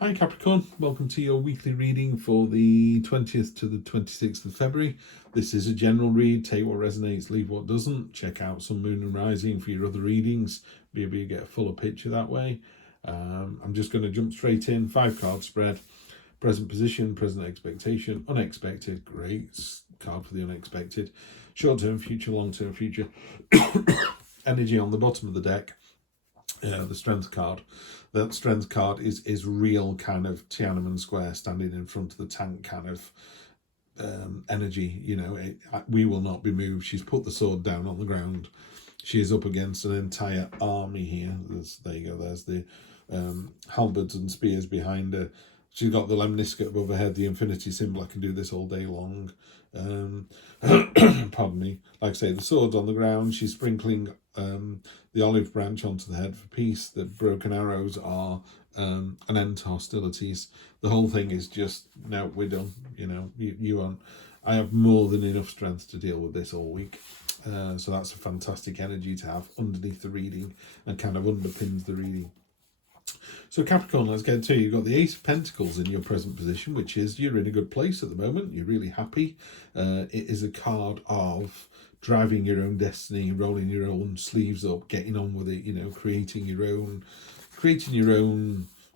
Hi Capricorn, welcome to your weekly reading for the 20th to the 26th of February. This is a general read, take what resonates, leave what doesn't. Check out some moon and rising for your other readings, maybe you get a fuller picture that way. I'm just going to jump straight in, 5-card spread, present position, present expectation, unexpected, great card for the unexpected, short-term future, long-term future, energy on the bottom of the deck. The strength card. That strength card is real kind of Tiananmen Square standing in front of the tank kind of energy. You know, we will not be moved. She's put the sword down on the ground. She is up against an entire army here. There you go. There's the halberds and spears behind her. She's got the lemniscate above her head, the infinity symbol. I can do this all day long. Pardon me. Like I say, the sword's on the ground. She's sprinkling the olive branch onto the head for peace. The broken arrows are an end to hostilities. The whole thing is just, no, we're done. You know, you aren't. I have more than enough strength to deal with this all week. So that's a fantastic energy to have underneath the reading and kind of underpins the reading. So Capricorn, let's get to it. You've got the Ace of Pentacles in your present position, which is you're in a good place at the moment. You're really happy. It is a card of driving your own destiny, rolling your own sleeves up, getting on with it, you know, creating your own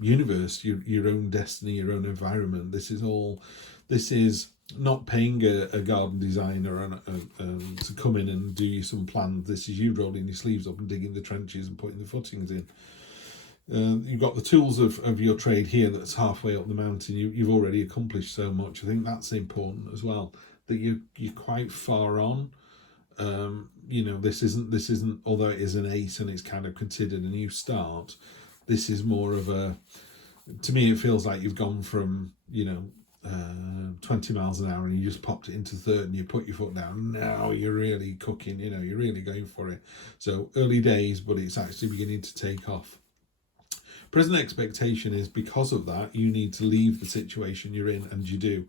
universe, your own destiny, your own environment. This is not paying a garden designer to come in and do you some plans. This is you rolling your sleeves up and digging the trenches and putting the footings in. You've got the tools of your trade here that's halfway up the mountain. You've already accomplished so much. I think that's important as well, that you're quite far on. You know, this isn't although it is an ace and it's kind of considered a new start, this is more of a, to me it feels like you've gone from, you know, 20 miles an hour and you just popped it into third and you put your foot down. Now you're really cooking, you know, you're really going for it. So early days, but it's actually beginning to take off. Present expectation is because of that, you need to leave the situation you're in, and you do.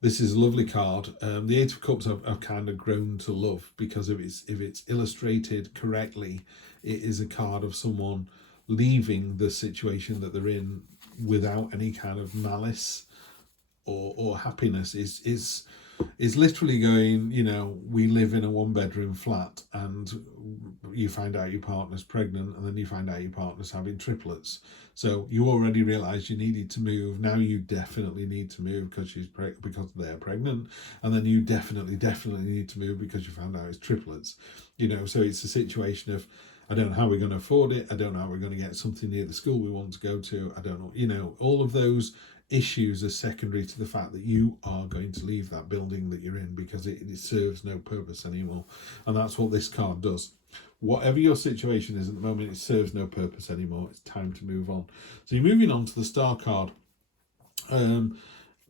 This is a lovely card. The Eight of Cups I've kind of grown to love because if it's illustrated correctly, it is a card of someone leaving the situation that they're in without any kind of malice or happiness. Is literally going, you know, we live in a 1-bedroom flat and you find out your partner's pregnant and then you find out your partner's having triplets. So you already realised you needed to move. Now you definitely need to move because because they're pregnant, and then you definitely need to move because you found out it's triplets. You know, so it's a situation of, I don't know how we're going to afford it. I don't know how we're going to get something near the school we want to go to. I don't know, you know, all of those issues are secondary to the fact that you are going to leave that building that you're in because it serves no purpose anymore. And that's what this card does. Whatever your situation is at the moment, it serves no purpose anymore. It's time to move on. So you're moving on to the Star card. I'm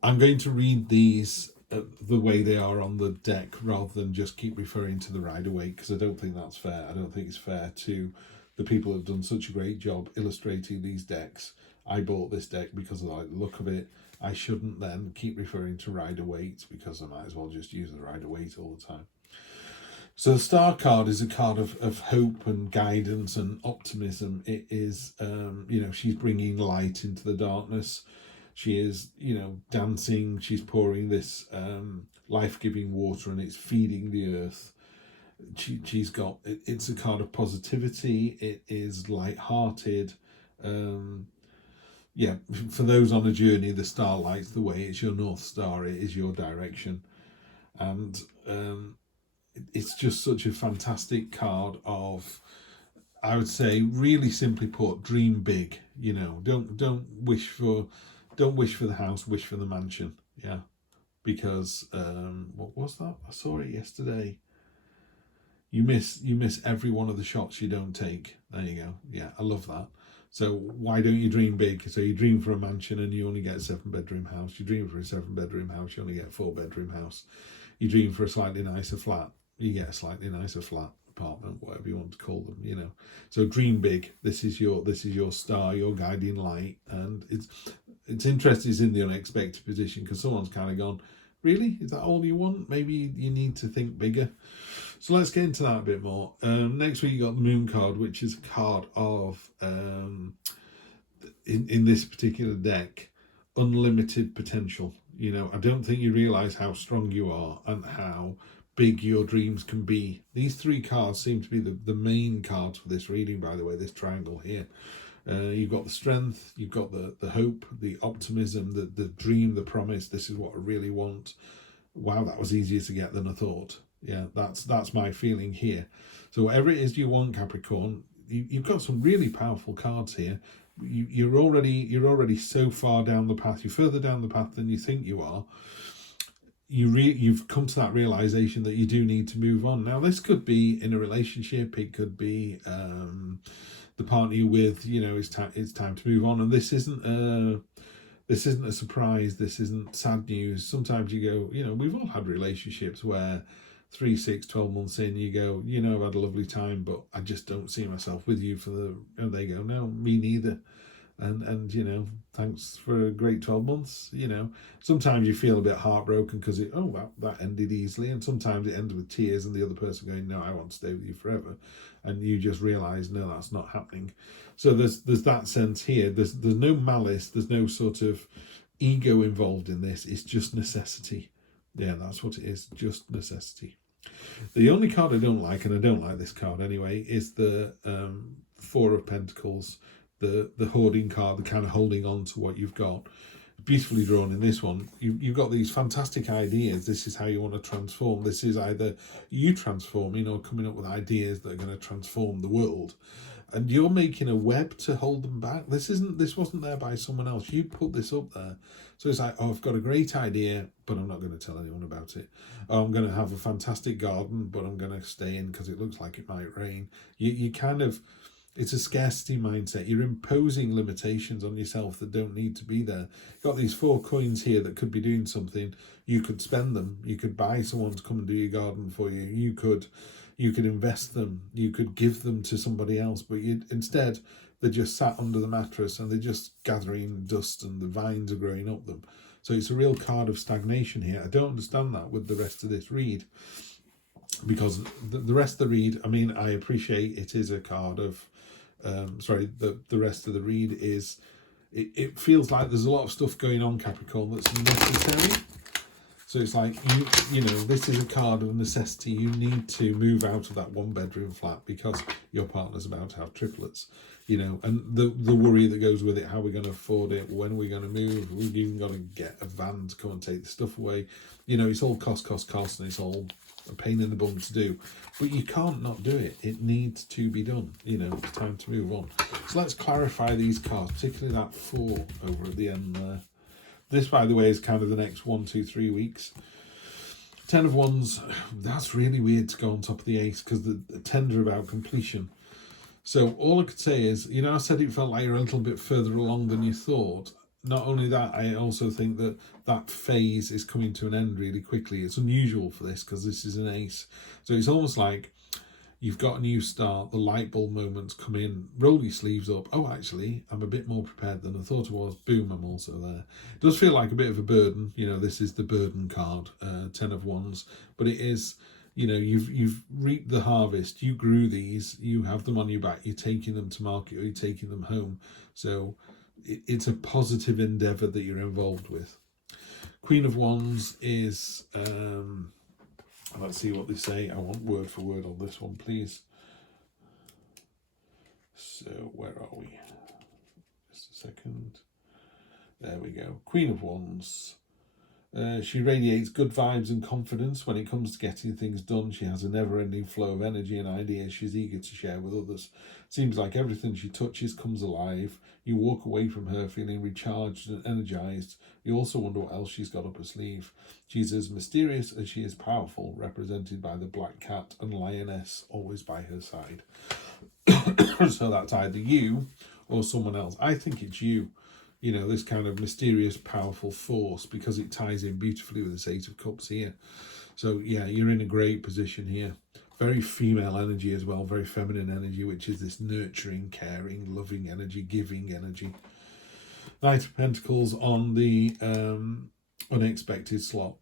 going to read these the way they are on the deck rather than just keep referring to the Rider-Waite, because I don't think that's fair. I don't think it's fair to the people who have done such a great job illustrating these decks. I bought this deck because I like the look of it. I shouldn't then keep referring to Rider-Waite because I might as well just use the Rider-Waite all the time. So the Star card is a card of hope and guidance and optimism. It is, you know, she's bringing light into the darkness. She is, you know, dancing. She's pouring this life-giving water and it's feeding the earth. She's got, it's a card of positivity. It is light-hearted. Yeah, for those on a journey, the star lights the way. It's your North Star. It is your direction. And it's just such a fantastic card of, I would say, really simply put, dream big. You know, don't wish for the house, wish for the mansion. Yeah, because what was that? I saw it yesterday. You miss every one of the shots you don't take. There you go. Yeah, I love that. So why don't you dream big? So you dream for a mansion and you only get a 7-bedroom house. You dream for a 7-bedroom house, you only get a 4-bedroom house. You dream for a slightly nicer flat, you get a slightly nicer flat, apartment, whatever you want to call them, you know. So dream big. This is your star, your guiding light. And it's interesting, it's in the unexpected position because someone's kind of gone, really? Is that all you want? Maybe you need to think bigger. So let's get into that a bit more. Next week you got the Moon card, which is a card of in this particular deck, unlimited potential. You know, I don't think you realise how strong you are and how big your dreams can be. These three cards seem to be the main cards for this reading, by the way, this triangle here. You've got the strength, you've got the hope, the optimism, the dream, the promise. This is what I really want. Wow, that was easier to get than I thought. Yeah, that's my feeling here. So whatever it is you want, Capricorn, you've got some really powerful cards here. You're already so far down the path. You're further down the path than you think you are. You've come to that realization that you do need to move on. Now, this could be in a relationship. It could be the partner you're with. You know, it's time to move on. And this isn't a surprise. This isn't sad news. Sometimes you go, you know, we've all had relationships where 3, 6, 12 months in, you go, you know, I've had a lovely time, but I just don't see myself with you for the, and they go, no, me neither. And you know, thanks for a great 12 months. You know, sometimes you feel a bit heartbroken because that ended easily, and sometimes it ended with tears and the other person going, no, I want to stay with you forever, and you just realize, no, that's not happening. So there's that sense here. There's no malice, there's no sort of ego involved in this. It's just necessity. Yeah, that's what it is, just necessity. The only card I don't like, and I don't like this card anyway, is the Four of Pentacles, the hoarding card, the kind of holding on to what you've got. Beautifully drawn in this one. You've got these fantastic ideas. This is how you want to transform. This is either you transforming or coming up with ideas that are going to transform the world. And you're making a web to hold them back. This wasn't there by someone else. You put this up there. So it's like, oh, I've got a great idea, but I'm not going to tell anyone about it. Oh, I'm going to have a fantastic garden, but I'm going to stay in because it looks like it might rain. You kind of, it's a scarcity mindset. You're imposing limitations on yourself that don't need to be there. You've got these 4 coins here that could be doing something. You could spend them. You could buy someone to come and do your garden for you. You could invest them. You could give them to somebody else. But instead, they're just sat under the mattress and they're just gathering dust and the vines are growing up them. So it's a real card of stagnation here. I don't understand that with the rest of this read. Because the rest of the read, I mean, I appreciate it is a card of... the rest of the read is, it feels like there's a lot of stuff going on, Capricorn, that's necessary. So it's like, you know, this is a card of necessity. You need to move out of that 1-bedroom flat because your partner's about to have triplets, you know, and the worry that goes with it, how we're going to afford it, when we're going to move, we've even got to get a van to come and take the stuff away. You know, it's all cost, and it's all a pain in the bum to do, but you can't not do it. It needs to be done. You know, it's time to move on. So let's clarify these cards, particularly that 4 over at the end there. This, by the way, is kind of the next 1, 2, 3 weeks. 10 of Wands, that's really weird to go on top of the Ace because the 10s are about completion. So all I could say is, you know, I said it felt like you're a little bit further along than you thought. Not only that, I also think that phase is coming to an end really quickly. It's unusual for this because this is an Ace. So it's almost like you've got a new start, the light bulb moments come in, roll your sleeves up. Oh, actually, I'm a bit more prepared than I thought I was. Boom, I'm also there. It does feel like a bit of a burden. You know, this is the burden card, 10 of Wands. But it is, you know, you've reaped the harvest. You grew these. You have them on your back. You're taking them to market or you're taking them home. So it's a positive endeavour that you're involved with. Queen of Wands is... let's see what they say. I want word for word on this one, please. So, where are we? Just a second. There we go. Queen of Wands. She radiates good vibes and confidence when it comes to getting things done. She has a never-ending flow of energy and ideas she's eager to share with others. Seems like everything she touches comes alive. You walk away from her feeling recharged and energized. You also wonder what else she's got up her sleeve. She's as mysterious as she is powerful, represented by the black cat and lioness always by her side. So that's either you or someone else. I think it's you. You know, this kind of mysterious, powerful force, because it ties in beautifully with this 8 of Cups here. So, yeah, you're in a great position here. Very female energy as well, very feminine energy, which is this nurturing, caring, loving energy, giving energy. Knight of Pentacles on the unexpected slot.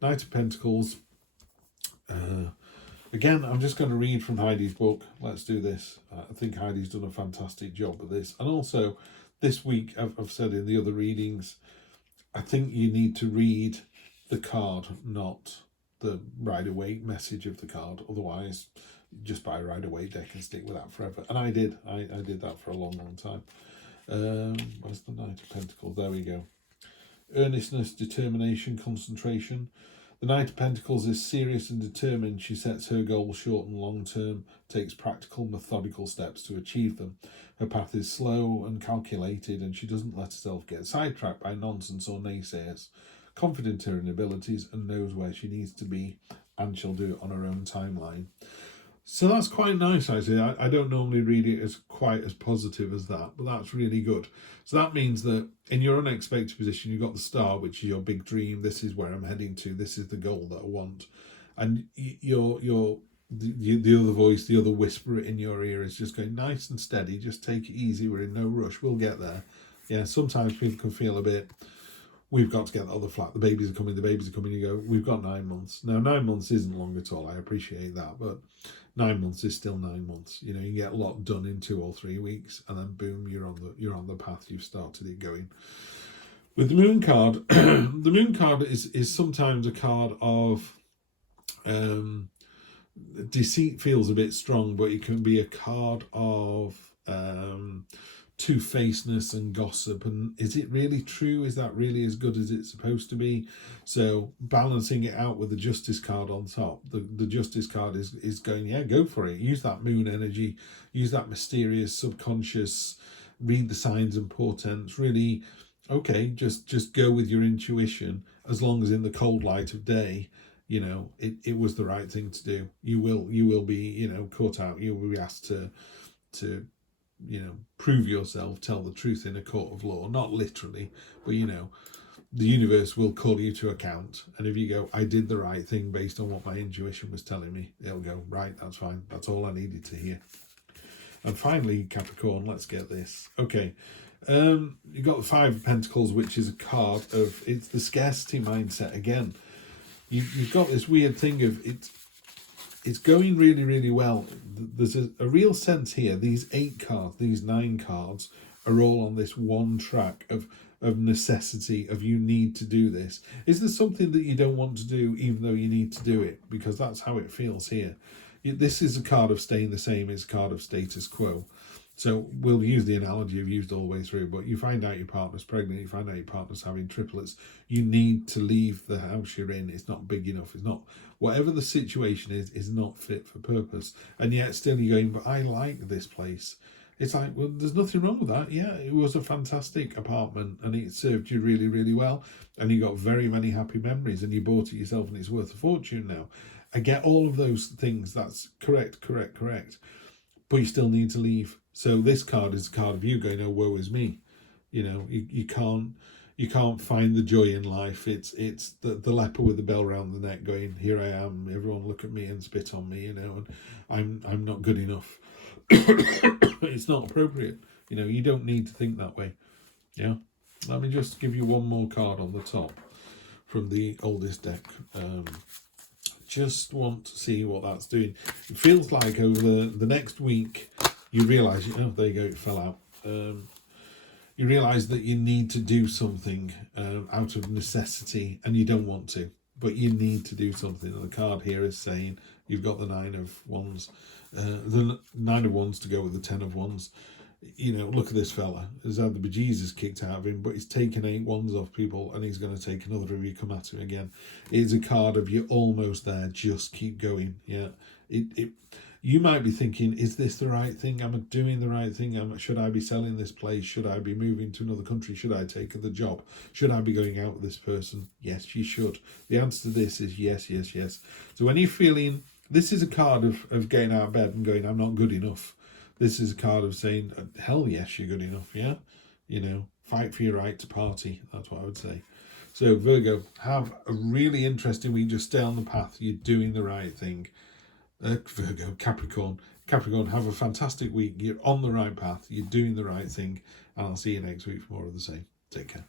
Knight of Pentacles. Again, I'm just going to read from Heidi's book. Let's do this. I think Heidi's done a fantastic job with this. And also, this week, I've said in the other readings, I think you need to read the card, not the Rider-Waite message of the card. Otherwise, just buy a Rider-Waite deck and stick with that forever. And I did. I did that for a long, long time. Where's the Knight of Pentacles? There we go. Earnestness, determination, concentration. The Knight of Pentacles is serious and determined. She sets her goals short and long term, takes practical, methodical steps to achieve them. Her path is slow and calculated, and she doesn't let herself get sidetracked by nonsense or naysayers. Confident in her abilities and knows where she needs to be, and she'll do it on her own timeline. So that's quite nice, I say. I don't normally read it as quite as positive as that, but that's really good. So that means that in your unexpected position, you've got the star, which is your big dream. This is where I'm heading to. This is the goal that I want. And the other voice, the other whisperer in your ear is just going, nice and steady. Just take it easy. We're in no rush. We'll get there. Yeah, sometimes people can feel a bit, we've got to get the other flat. The babies are coming. You go, we've got 9 months. Now, 9 months isn't long at all. I appreciate that. But 9 months is still 9 months. You know, you get a lot done in 2 or 3 weeks, and then boom, you're on the path. You've started it going. With the Moon card, the Moon card is sometimes a card of deceit. Feels a bit strong, but it can be a card of two-facedness and gossip. And is it really true? Is that really as good as it's supposed to be? So balancing it out with the Justice card on top. The Justice card is going, yeah, go for it. Use that moon energy. Use that mysterious subconscious. Read the signs and portents. Really, okay, just go with your intuition. As long as in the cold light of day, you know, it was the right thing to do. You will be, you know, caught out. You will be asked to you know, prove yourself, tell the truth in a court of law. Not literally, but, you know, the universe will call you to account. And if you go, I did the right thing based on what my intuition was telling me, they'll go, right, that's fine. That's all I needed to hear. And finally, Capricorn, let's get this. Okay, you've got the Five of Pentacles, which is a card of, it's the scarcity mindset again. You've got this weird thing of it's going really, really well. There's a real sense here. These 8 cards, these 9 cards are all on this one track of necessity, of you need to do this. Is there something that you don't want to do even though you need to do it? Because that's how it feels here. This is a card of staying the same. It's a card of status quo. So we'll use the analogy I've used all the way through, but you find out your partner's pregnant, you find out your partner's having triplets, you need to leave the house you're in. It's not big enough. It's not, whatever the situation is not fit for purpose. And yet still you're going, but I like this place. It's like, well, there's nothing wrong with that. Yeah, it was a fantastic apartment and it served you really, really well. And you got very many happy memories and you bought it yourself and it's worth a fortune now. I get all of those things. That's correct. But you still need to leave. So this card is a card of you going, oh, woe is me. You know, you can't find the joy in life. It's the leper with the bell around the neck going, here I am, everyone look at me and spit on me, you know, and I'm not good enough. It's not appropriate. You know, you don't need to think that way. Yeah. Let me just give you one more card on the top from the oldest deck. Just want to see what that's doing. It feels like over the next week, you realise, oh, there you go, it fell out. You realise that you need to do something out of necessity, and you don't want to, but you need to do something. And the card here is saying you've got the 9 of Wands, the 9 of Wands to go with the 10 of Wands. You know, look at this fella. He's had the bejesus kicked out of him, but he's taken 8 wands off people and he's going to take another if you come at him again. It's a card of you're almost there, just keep going. Yeah. You might be thinking, is this the right thing? Am I doing the right thing? Should I be selling this place? Should I be moving to another country? Should I take the job? Should I be going out with this person? Yes, you should. The answer to this is yes. So when you're feeling, this is a card of getting out of bed and going, I'm not good enough. This is a card of saying, hell yes, you're good enough, yeah? You know, fight for your right to party. That's what I would say. So, Virgo, have a really interesting week. Just stay on the path. You're doing the right thing. Virgo, Capricorn, have a fantastic week. You're on the right path. You're doing the right thing. And I'll see you next week for more of the same. Take care.